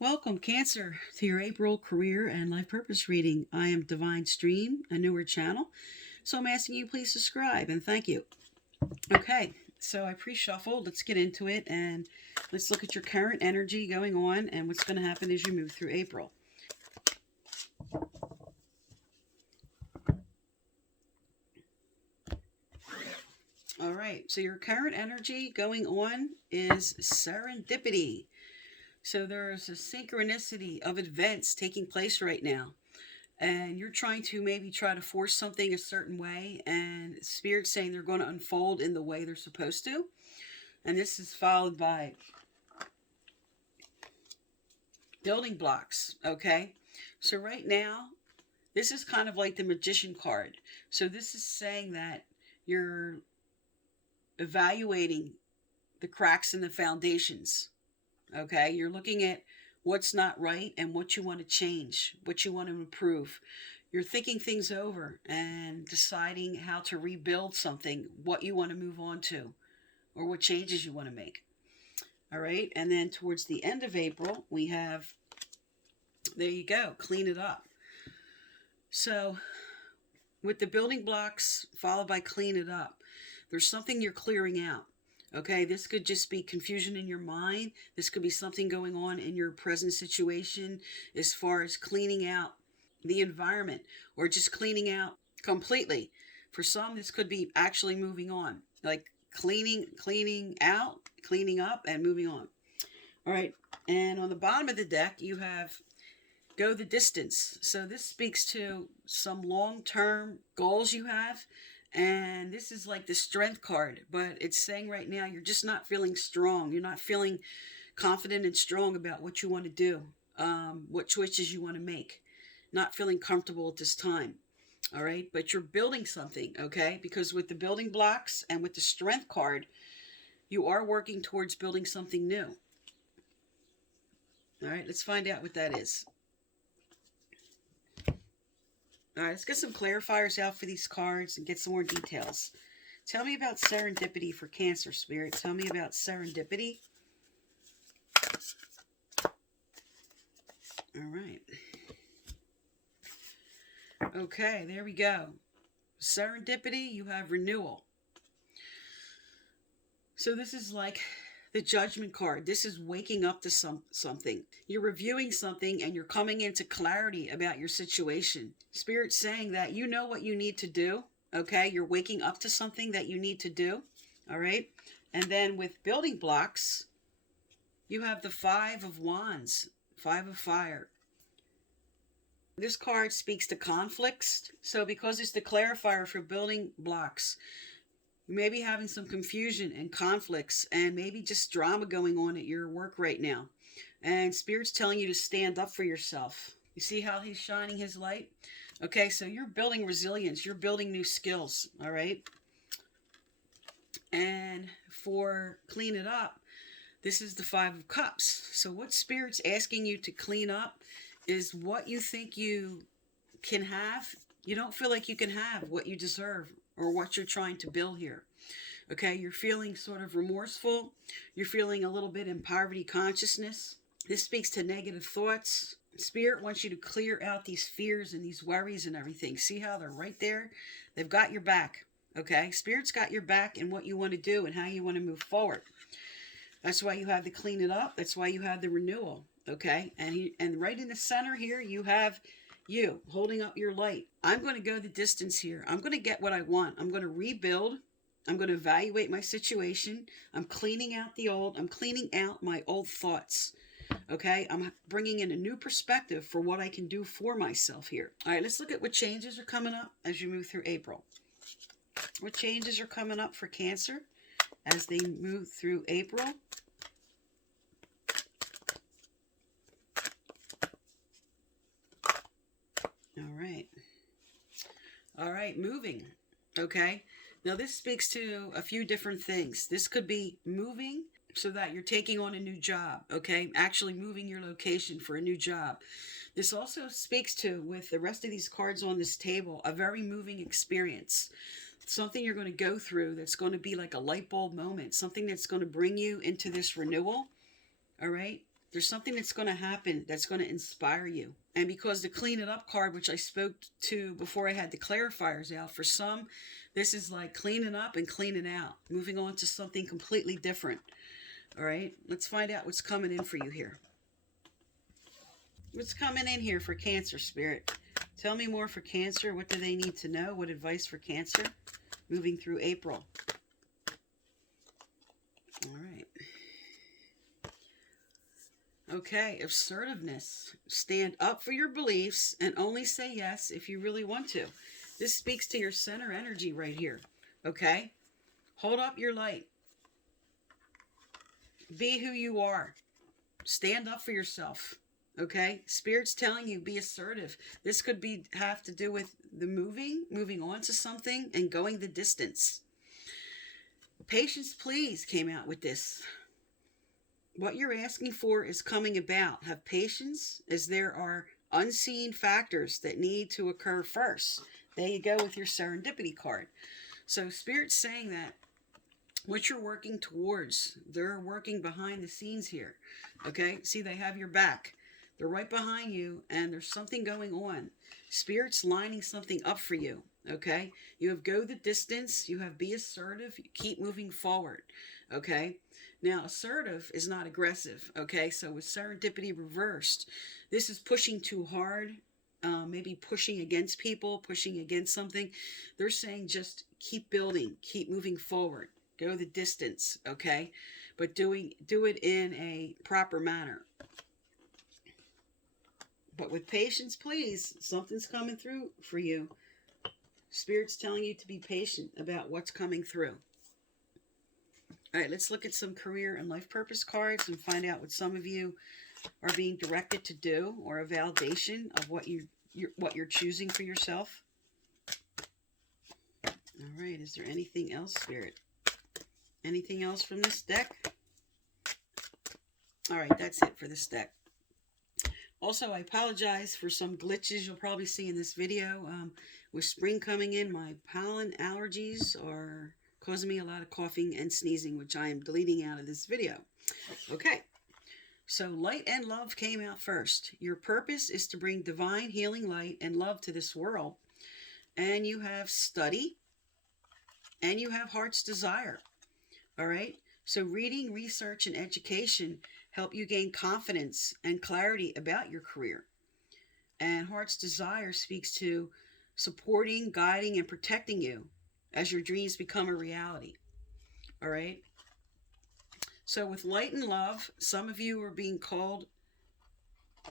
Welcome, Cancer, to your April career and life purpose reading. I am Divine Stream, a newer channel, so I'm asking you please subscribe and thank you. Okay, so I pre-shuffled. Let's get into it and let's look at your current energy going on and what's going to happen as you move through April. All right, so your current energy going on is serendipity. So there's a synchronicity of events taking place right now. And you're trying to maybe try to force something a certain way, and Spirit's saying they're going to unfold in the way they're supposed to. And this is followed by building blocks, okay? So right now, this is kind of like the magician card. So this is saying that you're evaluating the cracks in the foundations. Okay, you're looking at what's not right and what you want to change, what you want to improve. You're thinking things over and deciding how to rebuild something, what you want to move on to, or what changes you want to make. All right, and then towards the end of April, we have, there you go, clean it up. So with the building blocks followed by clean it up, there's something you're clearing out. Okay, this could just be confusion in your mind. This could be something going on in your present situation as far as cleaning out the environment or just cleaning out completely. For some, this could be actually moving on, like cleaning out, cleaning up, and moving on. All right, and on the bottom of the deck, you have go the distance. So this speaks to some long-term goals you have. And this is like the strength card, but it's saying right now you're just not feeling strong. You're not feeling confident and strong about what you want to do, what choices you want to make. Not feeling comfortable at this time. All right, but you're building something, okay? Because with the building blocks and with the strength card, you are working towards building something new. All right, let's find out what that is. All right, let's get some clarifiers out for these cards and get some more details. Tell me about serendipity for Cancer, Spirit. Tell me about serendipity. All right. Okay, there we go. Serendipity, you have renewal. So this is like the judgment card. This is waking up to something. You're reviewing something and you're coming into clarity about your situation. Spirit's saying that you know what you need to do. Okay, you're waking up to something that you need to do. All right, and then with building blocks, you have the Five of Wands, Five of Fire. This card speaks to conflicts. So because it's the clarifier for building blocks, you may be having some confusion and conflicts and maybe just drama going on at your work right now. And Spirit's telling you to stand up for yourself. You see how he's shining his light? Okay, so you're building resilience. You're building new skills, all right? And for clean it up, this is the Five of Cups. So what Spirit's asking you to clean up is what you think you can have. You don't feel like you can have what you deserve or what you're trying to build here. Okay, you're feeling sort of remorseful. You're feeling a little bit in poverty consciousness. This speaks to negative thoughts. Spirit wants you to clear out these fears and these worries and everything. See how they're right there? They've got your back. Okay, Spirit's got your back in what you want to do and how you want to move forward. That's why you have the clean it up. That's why you have the renewal. Okay, and right in the center here, you have you holding up your light. I'm going to go the distance here. I'm going to get what I want. I'm going to rebuild. I'm going to evaluate my situation. I'm cleaning out the old. I'm cleaning out my old thoughts. Okay, I'm bringing in a new perspective for what I can do for myself here. All right, let's look at what changes are coming up as you move through April. What changes are coming up for Cancer as they move through April? All right, moving. Okay. Now this speaks to a few different things. This could be moving so that you're taking on a new job. Okay. Actually moving your location for a new job. This also speaks to, with the rest of these cards on this table, a very moving experience. Something you're going to go through that's going to be like a light bulb moment. Something that's going to bring you into this renewal. All right. There's something that's going to happen that's going to inspire you. And because the clean it up card, which I spoke to before I had the clarifiers out, for some, this is like cleaning up and cleaning out, moving on to something completely different. All right, let's find out what's coming in for you here. What's coming in here for Cancer, Spirit? Tell me more for Cancer. What do they need to know? What advice for Cancer moving through April? All right. Okay, assertiveness. Stand up for your beliefs and only say yes if you really want to. This speaks to your center energy right here. Okay? Hold up your light. Be who you are. Stand up for yourself. Okay? Spirit's telling you, be assertive. This could have to do with the moving on to something and going the distance. Patience, please, came out with this. What you're asking for is coming about. Have patience, as there are unseen factors that need to occur first. There you go with your serendipity card. So Spirit's saying that what you're working towards, they're working behind the scenes here. Okay? See, they have your back. They're right behind you, and there's something going on. Spirit's lining something up for you. Okay? You have go the distance. You have be assertive. Keep moving forward. Okay? Now, assertive is not aggressive, okay? So with serendipity reversed, this is pushing too hard, maybe pushing against people, pushing against something. They're saying just keep building, keep moving forward, go the distance, okay? But do it in a proper manner. But with patience, please, something's coming through for you. Spirit's telling you to be patient about what's coming through. All right, let's look at some career and life purpose cards and find out what some of you are being directed to do, or a validation of what you're choosing for yourself. All right, is there anything else, Spirit? Anything else from this deck? All right, that's it for this deck. Also, I apologize for some glitches you'll probably see in this video. With spring coming in, my pollen allergies are causing me a lot of coughing and sneezing, which I am deleting out of this video. Okay, so light and love came out first. Your purpose is to bring divine healing light and love to this world. And you have study, and you have heart's desire. All right, so reading, research, and education help you gain confidence and clarity about your career. And heart's desire speaks to supporting, guiding, and protecting you as your dreams become a reality. All right. So with light and love, some of you are being called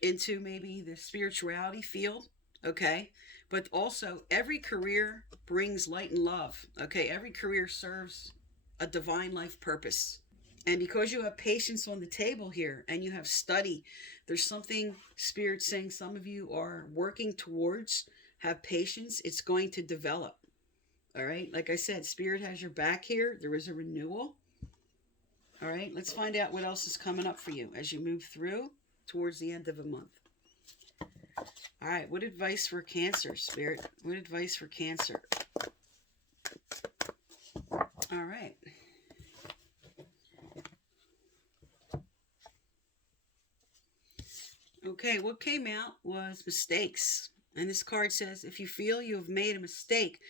into maybe the spirituality field. Okay. But also every career brings light and love. Okay. Every career serves a divine life purpose. And because you have patience on the table here and you have study, there's something Spirit saying some of you are working towards. Have patience. It's going to develop. All right. Like I said, Spirit has your back here. There is a renewal. All right. Let's find out what else is coming up for you as you move through towards the end of a month. All right. What advice for Cancer, Spirit? What advice for Cancer? All right. Okay. What came out was mistakes. And this card says, if you feel you have made a mistake,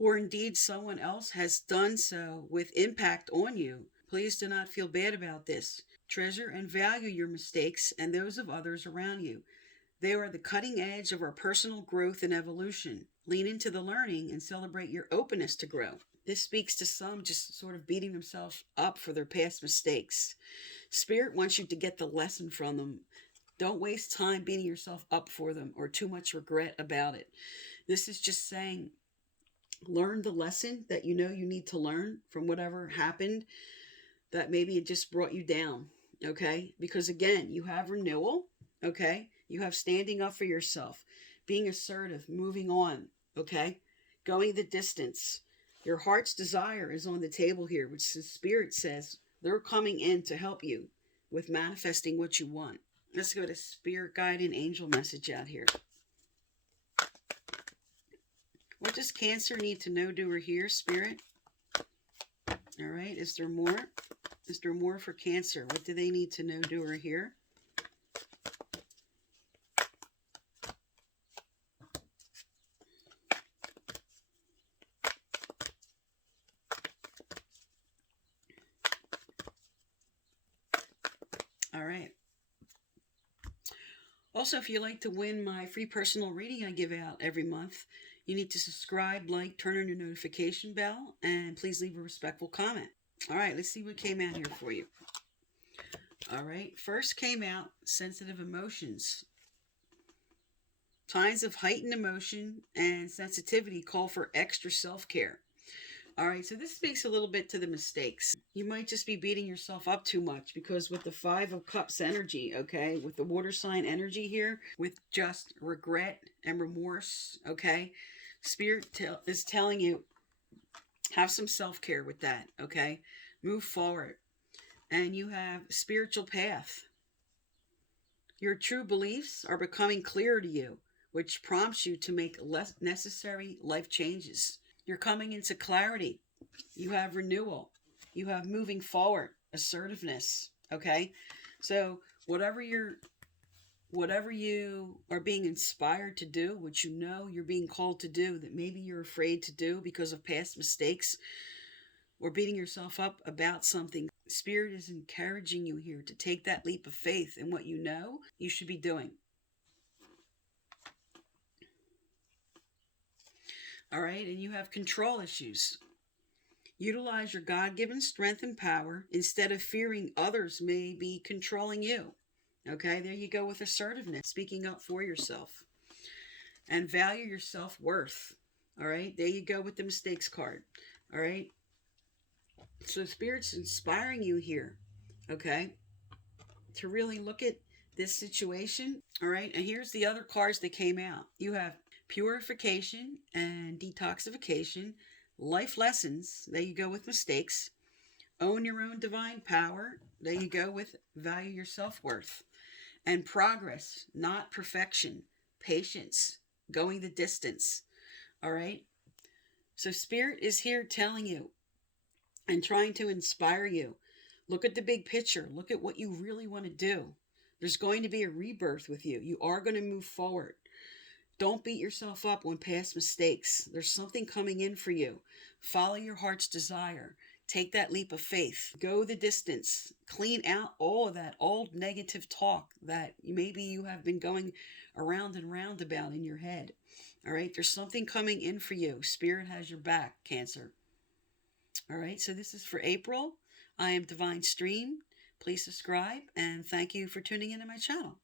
or indeed someone else has done so with impact on you, please do not feel bad about this. Treasure and value your mistakes and those of others around you. They are the cutting edge of our personal growth and evolution. Lean into the learning and celebrate your openness to grow. This speaks to some just sort of beating themselves up for their past mistakes. Spirit wants you to get the lesson from them. Don't waste time beating yourself up for them or too much regret about it. This is just saying, learn the lesson that you know you need to learn from whatever happened, that maybe it just brought you down, okay? Because again, you have renewal, okay? You have standing up for yourself, being assertive, moving on, okay? Going the distance. Your heart's desire is on the table here, which the Spirit says they're coming in to help you with manifesting what you want. Let's go to Spirit Guide and Angel message out here. What does Cancer need to know, do, or hear, Spirit? All right. Is there more? Is there more for Cancer? What do they need to know, do, or hear? All right. Also, if you'd like to win my free personal reading I give out every month, you need to subscribe, like, turn on your notification bell, and please leave a respectful comment. All right, let's see what came out here for you. All right, first came out sensitive emotions. Times of heightened emotion and sensitivity call for extra self-care. All right, so this speaks a little bit to the mistakes. You might just be beating yourself up too much because with the Five of Cups energy, okay, with the water sign energy here, with just regret and remorse, okay, Spirit is telling you, have some self-care with that, okay? Move forward. And you have spiritual path. Your true beliefs are becoming clearer to you, which prompts you to make less necessary life changes. You're coming into clarity. You have renewal. You have moving forward, assertiveness, okay? So whatever you are being inspired to do, which you know you're being called to do, that maybe you're afraid to do because of past mistakes or beating yourself up about something, Spirit is encouraging you here to take that leap of faith in what you know you should be doing. All right, and you have control issues. Utilize your God-given strength and power instead of fearing others may be controlling you. Okay, there you go with assertiveness, speaking up for yourself. And value your self-worth. All right, there you go with the mistakes card. All right, so Spirit's inspiring you here, okay, to really look at this situation. All right, and here's the other cards that came out. You have purification and detoxification, life lessons. There you go with mistakes. Own your own divine power. There you go with value your self-worth. And progress, not perfection. Patience, going the distance. All right, so Spirit is here telling you and trying to inspire you. Look at the big picture. Look at what you really want to do. There's going to be a rebirth with you. You are going to move forward. Don't beat yourself up on past mistakes. There's something coming in for you. Follow your heart's desire. Take that leap of faith. Go the distance. Clean out all of that old negative talk that maybe you have been going around and round about in your head. All right, there's something coming in for you. Spirit has your back, Cancer. All right, so this is for April. I am Divine Stream. Please subscribe and thank you for tuning into my channel.